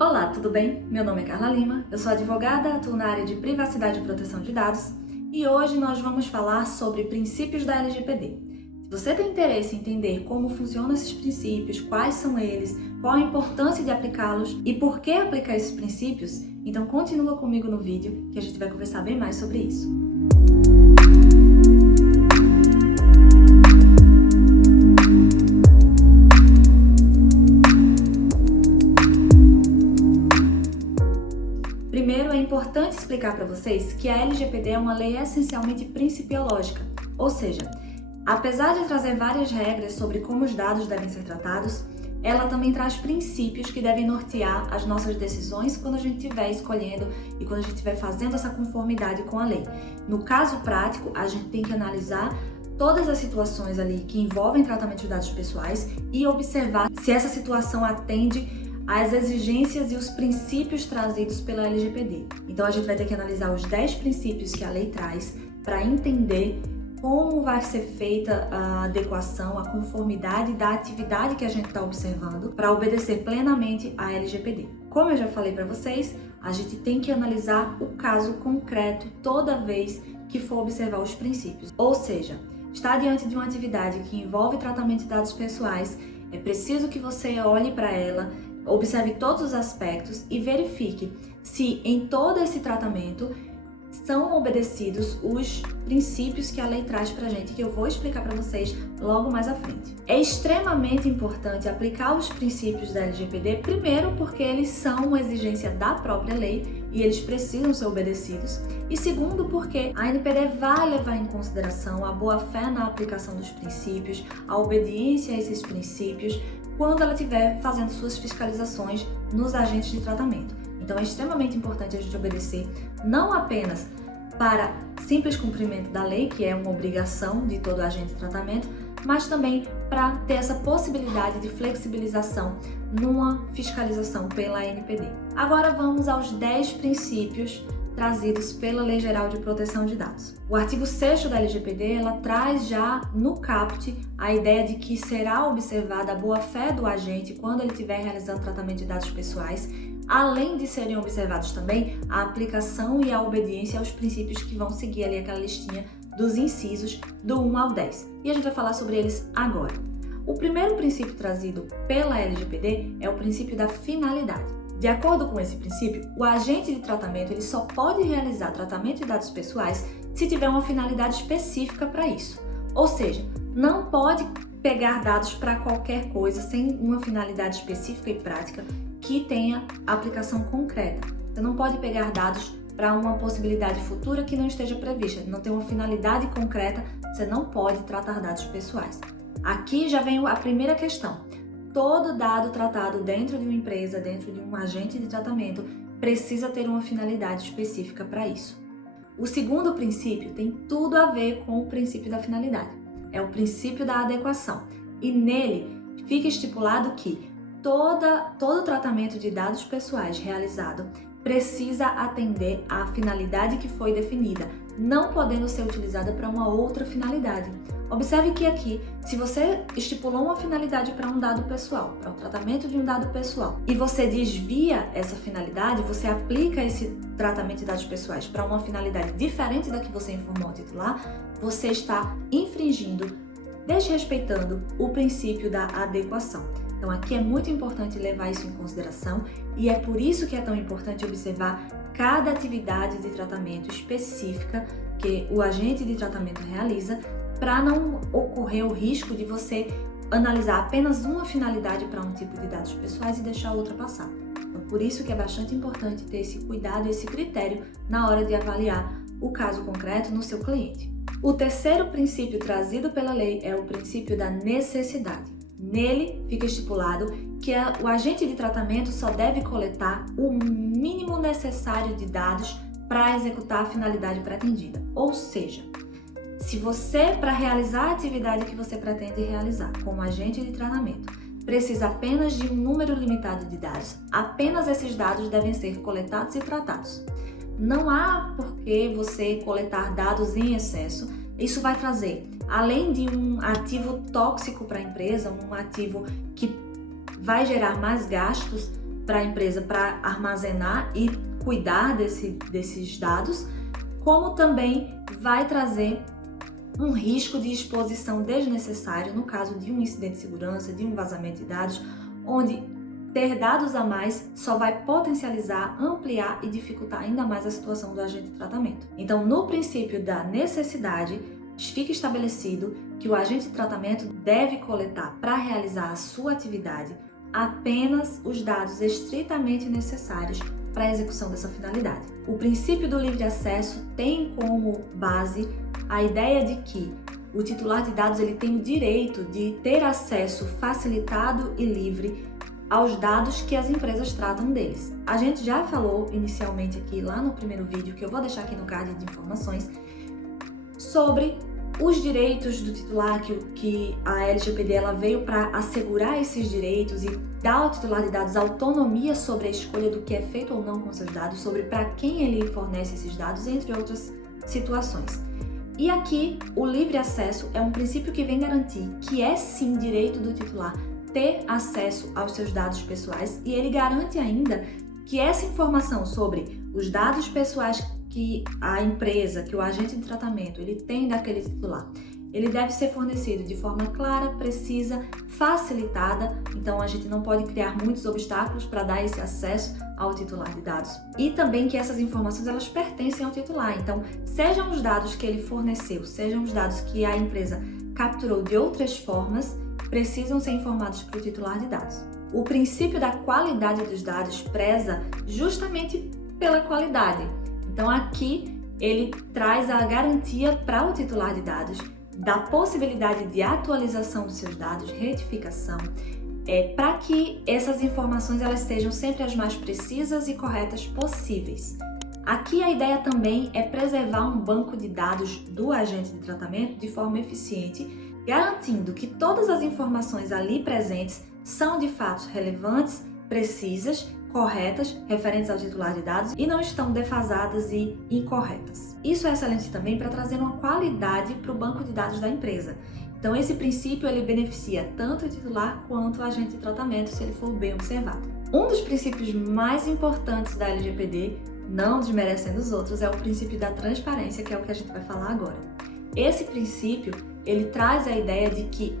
Olá, tudo bem? Meu nome é Carla Lima, eu sou advogada, atuo na área de privacidade e proteção de dados e hoje nós vamos falar sobre princípios da LGPD. Se você tem interesse em entender como funcionam esses princípios, quais são eles, qual a importância de aplicá-los e por que aplicar esses princípios, então continua comigo no vídeo que a gente vai conversar bem mais sobre isso. Primeiro, é importante explicar para vocês que a LGPD é uma lei essencialmente principiológica, ou seja, apesar de trazer várias regras sobre como os dados devem ser tratados, ela também traz princípios que devem nortear as nossas decisões quando a gente estiver escolhendo e quando a gente estiver fazendo essa conformidade com a lei. No caso prático, a gente tem que analisar todas as situações ali que envolvem tratamento de dados pessoais e observar se essa situação atende às exigências e os princípios trazidos pela LGPD. Então a gente vai ter que analisar os 10 princípios que a lei traz para entender como vai ser feita a adequação, a conformidade da atividade que a gente está observando para obedecer plenamente à LGPD. Como eu já falei para vocês, a gente tem que analisar o caso concreto toda vez que for observar os princípios. Ou seja, está diante de uma atividade que envolve tratamento de dados pessoais, é preciso que você olhe para ela, observe todos os aspectos e verifique se em todo esse tratamento são obedecidos os princípios que a lei traz pra gente, que eu vou explicar para vocês logo mais à frente. É extremamente importante aplicar os princípios da LGPD, primeiro porque eles são uma exigência da própria lei e eles precisam ser obedecidos, e segundo porque a NPD vai levar em consideração a boa-fé na aplicação dos princípios, a obediência a esses princípios, quando ela estiver fazendo suas fiscalizações nos agentes de tratamento. Então é extremamente importante a gente obedecer não apenas para simples cumprimento da lei, que é uma obrigação de todo agente de tratamento, mas também para ter essa possibilidade de flexibilização numa fiscalização pela ANPD. Agora vamos aos 10 princípios trazidos pela Lei Geral de Proteção de Dados. O artigo 6º da LGPD, ela traz já no caput a ideia de que será observada a boa-fé do agente quando ele estiver realizando tratamento de dados pessoais, além de serem observados também a aplicação e a obediência aos princípios que vão seguir ali aquela listinha dos incisos do 1 ao 10. E a gente vai falar sobre eles agora. O primeiro princípio trazido pela LGPD é o princípio da finalidade. De acordo com esse princípio, o agente de tratamento ele só pode realizar tratamento de dados pessoais se tiver uma finalidade específica para isso. Ou seja, não pode pegar dados para qualquer coisa sem uma finalidade específica e prática que tenha aplicação concreta. Você não pode pegar dados para uma possibilidade futura que não esteja prevista, não tem uma finalidade concreta, você não pode tratar dados pessoais. Aqui já vem a primeira questão. Todo dado tratado dentro de uma empresa, dentro de um agente de tratamento, precisa ter uma finalidade específica para isso. O segundo princípio tem tudo a ver com o princípio da finalidade. É o princípio da adequação. E nele fica estipulado que todo tratamento de dados pessoais realizado precisa atender à finalidade que foi definida, não podendo ser utilizada para uma outra finalidade. Observe que aqui, se você estipulou uma finalidade para um dado pessoal, para o tratamento de um dado pessoal, e você desvia essa finalidade, você aplica esse tratamento de dados pessoais para uma finalidade diferente da que você informou ao titular, você está infringindo, desrespeitando o princípio da adequação. Então aqui é muito importante levar isso em consideração e é por isso que é tão importante observar cada atividade de tratamento específica que o agente de tratamento realiza para não ocorrer o risco de você analisar apenas uma finalidade para um tipo de dados pessoais e deixar outra passar. Então por isso que é bastante importante ter esse cuidado, esse critério na hora de avaliar o caso concreto no seu cliente. O terceiro princípio trazido pela lei é o princípio da necessidade. Nele fica estipulado que o agente de tratamento só deve coletar o mínimo necessário de dados para executar a finalidade pretendida. Ou seja, se você, para realizar a atividade que você pretende realizar como agente de tratamento, precisa apenas de um número limitado de dados, apenas esses dados devem ser coletados e tratados. Não há por que você coletar dados em excesso. Isso vai trazer, além de um ativo tóxico para a empresa, um ativo que vai gerar mais gastos para a empresa para armazenar e cuidar desses dados, como também vai trazer um risco de exposição desnecessário no caso de um incidente de segurança, de um vazamento de dados, onde ter dados a mais só vai potencializar, ampliar e dificultar ainda mais a situação do agente de tratamento. Então, no princípio da necessidade, fica estabelecido que o agente de tratamento deve coletar para realizar a sua atividade apenas os dados estritamente necessários para a execução dessa finalidade. O princípio do livre acesso tem como base a ideia de que o titular de dados ele tem o direito de ter acesso facilitado e livre aos dados que as empresas tratam deles. A gente já falou inicialmente aqui, lá no primeiro vídeo, que eu vou deixar aqui no card de informações, sobre os direitos do titular, que a LGPD ela veio para assegurar esses direitos e dar ao titular de dados autonomia sobre a escolha do que é feito ou não com seus dados, sobre para quem ele fornece esses dados, entre outras situações. E aqui, o livre acesso é um princípio que vem garantir que é sim direito do titular ter acesso aos seus dados pessoais, e ele garante ainda que essa informação sobre os dados pessoais que a empresa, que o agente de tratamento, ele tem daquele titular, ele deve ser fornecido de forma clara, precisa, facilitada, então a gente não pode criar muitos obstáculos para dar esse acesso ao titular de dados. E também que essas informações elas pertencem ao titular, então sejam os dados que ele forneceu, sejam os dados que a empresa capturou de outras formas, precisam ser informados para o titular de dados. O princípio da qualidade dos dados preza justamente pela qualidade. Então aqui ele traz a garantia para o titular de dados da possibilidade de atualização dos seus dados, retificação, para que essas informações elas sejam sempre as mais precisas e corretas possíveis. Aqui a ideia também é preservar um banco de dados do agente de tratamento de forma eficiente, garantindo que todas as informações ali presentes são de fato relevantes, precisas, corretas, referentes ao titular de dados e não estão defasadas e incorretas. Isso é excelente também para trazer uma qualidade para o banco de dados da empresa. Então esse princípio ele beneficia tanto o titular quanto o agente de tratamento se ele for bem observado. Um dos princípios mais importantes da LGPD, não desmerecendo os outros, é o princípio da transparência, que é o que a gente vai falar agora. Esse princípio ele traz a ideia de que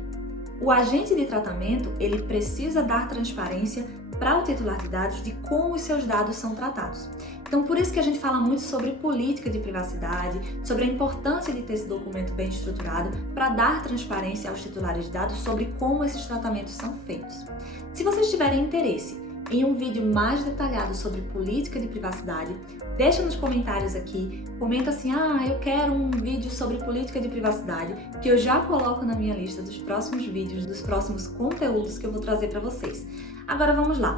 o agente de tratamento ele precisa dar transparência para o titular de dados de como os seus dados são tratados. Então, por isso que a gente fala muito sobre política de privacidade, sobre a importância de ter esse documento bem estruturado para dar transparência aos titulares de dados sobre como esses tratamentos são feitos. Se vocês tiverem interesse em um vídeo mais detalhado sobre política de privacidade, deixa nos comentários aqui, comenta assim, eu quero um vídeo sobre política de privacidade, que eu já coloco na minha lista dos próximos vídeos, dos próximos conteúdos que eu vou trazer para vocês. Agora vamos lá.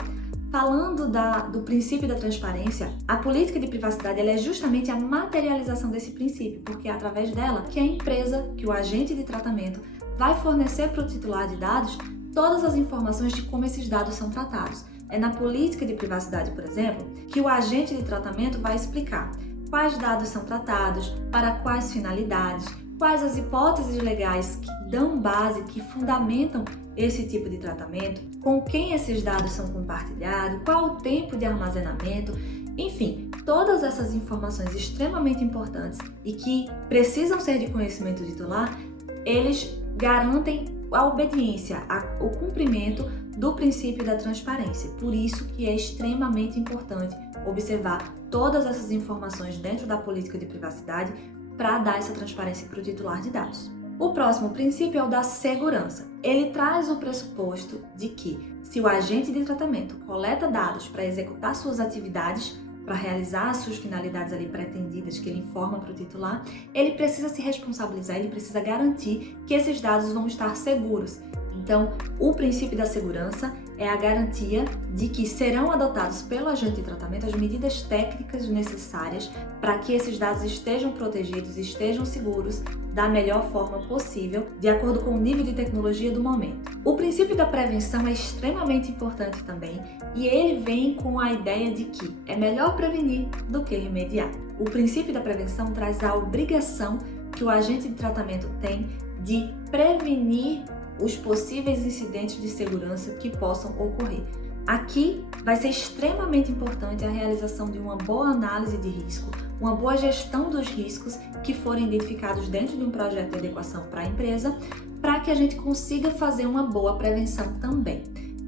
Falando do princípio da transparência, a política de privacidade ela é justamente a materialização desse princípio, porque é através dela que a empresa, que o agente de tratamento, vai fornecer para o titular de dados todas as informações de como esses dados são tratados. É na política de privacidade, por exemplo, que o agente de tratamento vai explicar quais dados são tratados, para quais finalidades, quais as hipóteses legais que dão base, que fundamentam esse tipo de tratamento, com quem esses dados são compartilhados, qual o tempo de armazenamento, enfim, todas essas informações extremamente importantes e que precisam ser de conhecimento titular, eles garantem a obediência, o cumprimento do princípio da transparência. Por isso que é extremamente importante observar todas essas informações dentro da política de privacidade para dar essa transparência para o titular de dados. O próximo princípio é o da segurança. Ele traz o pressuposto de que, se o agente de tratamento coleta dados para executar suas atividades, para realizar as suas finalidades ali pretendidas que ele informa para o titular, ele precisa se responsabilizar, ele precisa garantir que esses dados vão estar seguros. Então, o princípio da segurança é a garantia de que serão adotados pelo agente de tratamento as medidas técnicas necessárias para que esses dados estejam protegidos, estejam seguros da melhor forma possível, de acordo com o nível de tecnologia do momento. O princípio da prevenção é extremamente importante também, e ele vem com a ideia de que é melhor prevenir do que remediar. O princípio da prevenção traz a obrigação que o agente de tratamento tem de prevenir os possíveis incidentes de segurança que possam ocorrer. Aqui vai ser extremamente importante a realização de uma boa análise de risco, uma boa gestão dos riscos que forem identificados dentro de um projeto de adequação para a empresa, para que a gente consiga fazer uma boa prevenção também.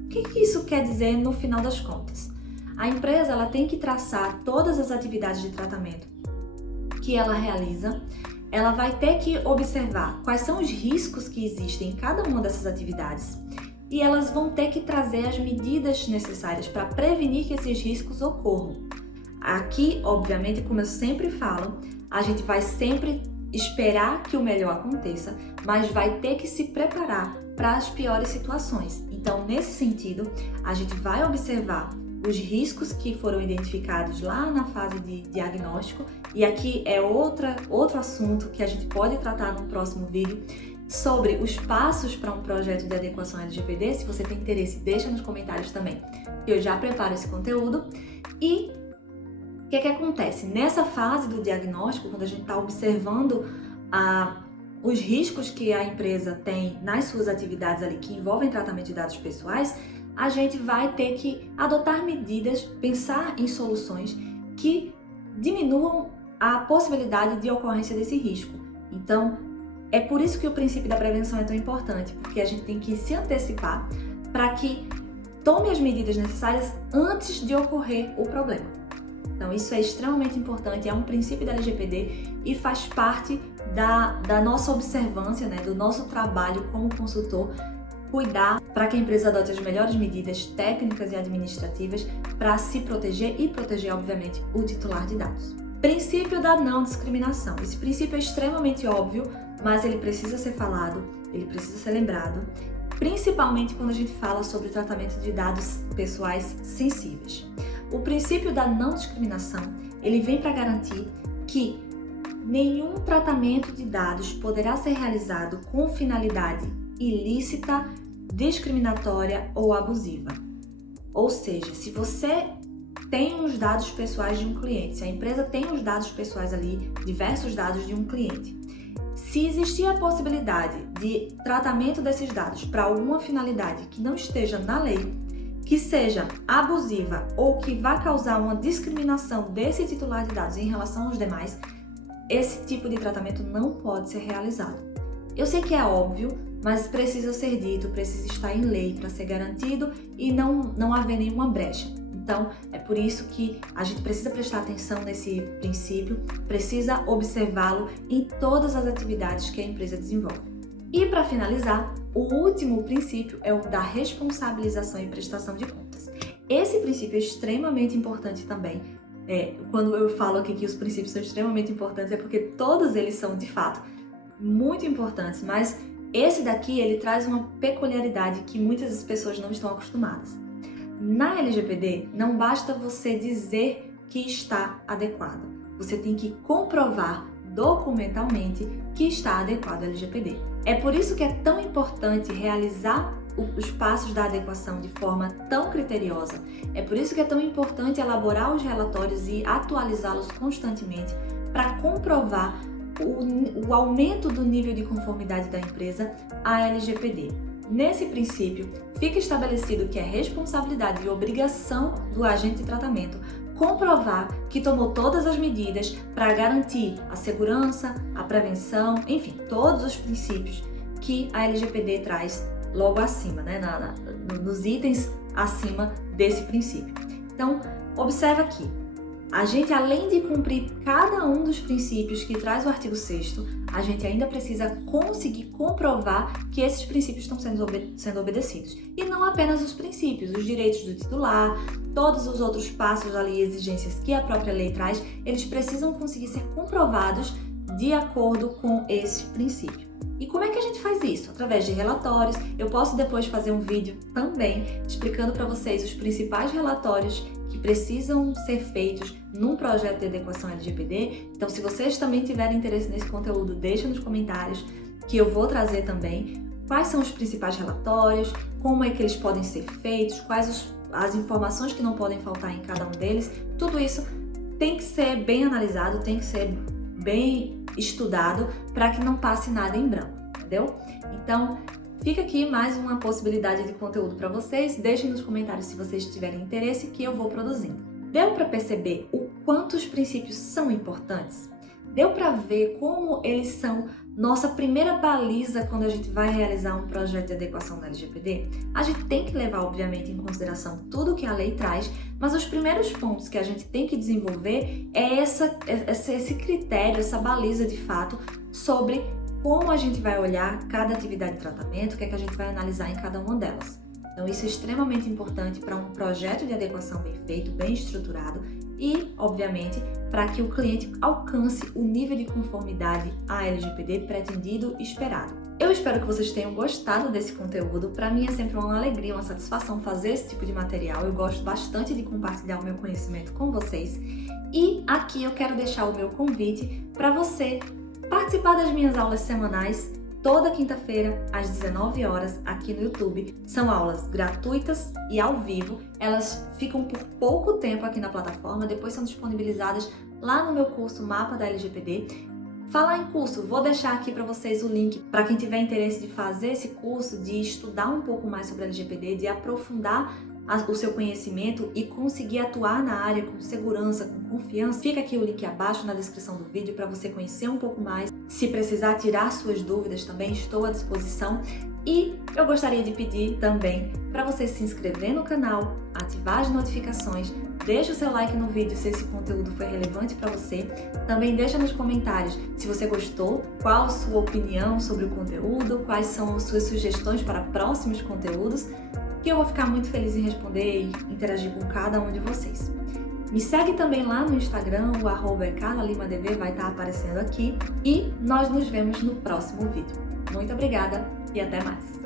O que isso quer dizer no final das contas? A empresa ela tem que traçar todas as atividades de tratamento que ela realiza, ela vai ter que observar quais são os riscos que existem em cada uma dessas atividades e elas vão ter que trazer as medidas necessárias para prevenir que esses riscos ocorram. Aqui, obviamente, como eu sempre falo, a gente vai sempre esperar que o melhor aconteça, mas vai ter que se preparar para as piores situações. Então, nesse sentido, a gente vai observar os riscos que foram identificados lá na fase de diagnóstico, e aqui é outro assunto que a gente pode tratar no próximo vídeo, sobre os passos para um projeto de adequação LGPD. Se você tem interesse, deixa nos comentários também, que eu já preparo esse conteúdo. E o que acontece? Nessa fase do diagnóstico, quando a gente está observando os riscos que a empresa tem nas suas atividades ali que envolvem tratamento de dados pessoais, a gente vai ter que adotar medidas, pensar em soluções que diminuam a possibilidade de ocorrência desse risco. Então, é por isso que o princípio da prevenção é tão importante, porque a gente tem que se antecipar para que tome as medidas necessárias antes de ocorrer o problema. Então, isso é extremamente importante, é um princípio da LGPD e faz parte da nossa observância, né, do nosso trabalho como consultor, cuidar para que a empresa adote as melhores medidas técnicas e administrativas para se proteger e proteger, obviamente, o titular de dados. Princípio da não discriminação. Esse princípio é extremamente óbvio, mas ele precisa ser falado, ele precisa ser lembrado, principalmente quando a gente fala sobre o tratamento de dados pessoais sensíveis. O princípio da não discriminação, ele vem para garantir que nenhum tratamento de dados poderá ser realizado com finalidade ilícita, discriminatória ou abusiva. Ou seja, se você tem os dados pessoais de um cliente, se a empresa tem os dados pessoais ali, diversos dados de um cliente, se existir a possibilidade de tratamento desses dados para alguma finalidade que não esteja na lei, que seja abusiva ou que vá causar uma discriminação desse titular de dados em relação aos demais, esse tipo de tratamento não pode ser realizado. Eu sei que é óbvio, mas precisa ser dito, precisa estar em lei para ser garantido e não haver nenhuma brecha. Então, é por isso que a gente precisa prestar atenção nesse princípio, precisa observá-lo em todas as atividades que a empresa desenvolve. E para finalizar, o último princípio é o da responsabilização e prestação de contas. Esse princípio é extremamente importante também. Quando eu falo aqui que os princípios são extremamente importantes, é porque todos eles são, de fato, muito importantes, mas esse daqui, ele traz uma peculiaridade que muitas pessoas não estão acostumadas. Na LGPD, não basta você dizer que está adequado. Você tem que comprovar documentalmente que está adequado ao LGPD. É por isso que é tão importante realizar os passos da adequação de forma tão criteriosa. É por isso que é tão importante elaborar os relatórios e atualizá-los constantemente para comprovar o aumento do nível de conformidade da empresa à LGPD. Nesse princípio, fica estabelecido que é responsabilidade e obrigação do agente de tratamento comprovar que tomou todas as medidas para garantir a segurança, a prevenção, enfim, todos os princípios que a LGPD traz logo acima, né, nos itens acima desse princípio. Então, observa aqui. A gente, além de cumprir cada um dos princípios que traz o artigo 6º, a gente ainda precisa conseguir comprovar que esses princípios estão sendo obedecidos. E não apenas os princípios, os direitos do titular, todos os outros passos ali, exigências que a própria lei traz, eles precisam conseguir ser comprovados de acordo com esse princípio. E como é que a gente faz isso? Através de relatórios. Eu posso depois fazer um vídeo também explicando para vocês os principais relatórios que precisam ser feitos num projeto de adequação LGPD. Então, se vocês também tiverem interesse nesse conteúdo, deixa nos comentários que eu vou trazer também quais são os principais relatórios, como é que eles podem ser feitos, quais as informações que não podem faltar em cada um deles. Tudo isso tem que ser bem analisado, tem que ser bem estudado para que não passe nada em branco, entendeu? Então, Fica aqui mais uma possibilidade de conteúdo para vocês. Deixem nos comentários se vocês tiverem interesse que eu vou produzindo. Deu para perceber o quanto os princípios são importantes? Deu para ver como eles são nossa primeira baliza quando a gente vai realizar um projeto de adequação da LGPD? A gente tem que levar, obviamente, em consideração tudo que a lei traz, mas os primeiros pontos que a gente tem que desenvolver é esse critério, essa baliza de fato sobre como a gente vai olhar cada atividade de tratamento, o que é que a gente vai analisar em cada uma delas. Então isso é extremamente importante para um projeto de adequação bem feito, bem estruturado e, obviamente, para que o cliente alcance o nível de conformidade à LGPD pretendido e esperado. Eu espero que vocês tenham gostado desse conteúdo. Para mim é sempre uma alegria, uma satisfação fazer esse tipo de material. Eu gosto bastante de compartilhar o meu conhecimento com vocês. E aqui eu quero deixar o meu convite para você participar das minhas aulas semanais, toda quinta-feira, às 19 horas, aqui no YouTube. São aulas gratuitas e ao vivo. Elas ficam por pouco tempo aqui na plataforma, depois são disponibilizadas lá no meu curso Mapa da LGPD. Falar em curso, vou deixar aqui para vocês o link para quem tiver interesse de fazer esse curso, de estudar um pouco mais sobre a LGPD, de aprofundar o seu conhecimento e conseguir atuar na área com segurança, com confiança. Fica aqui o link abaixo na descrição do vídeo para você conhecer um pouco mais. Se precisar tirar suas dúvidas também, estou à disposição. E eu gostaria de pedir também para você se inscrever no canal, ativar as notificações, deixa o seu like no vídeo se esse conteúdo foi relevante para você. Também deixa nos comentários se você gostou, qual a sua opinião sobre o conteúdo, quais são as suas sugestões para próximos conteúdos, que eu vou ficar muito feliz em responder e interagir com cada um de vocês. Me segue também lá no Instagram, o @carlalimadv vai estar aparecendo aqui. E nós nos vemos no próximo vídeo. Muito obrigada e até mais!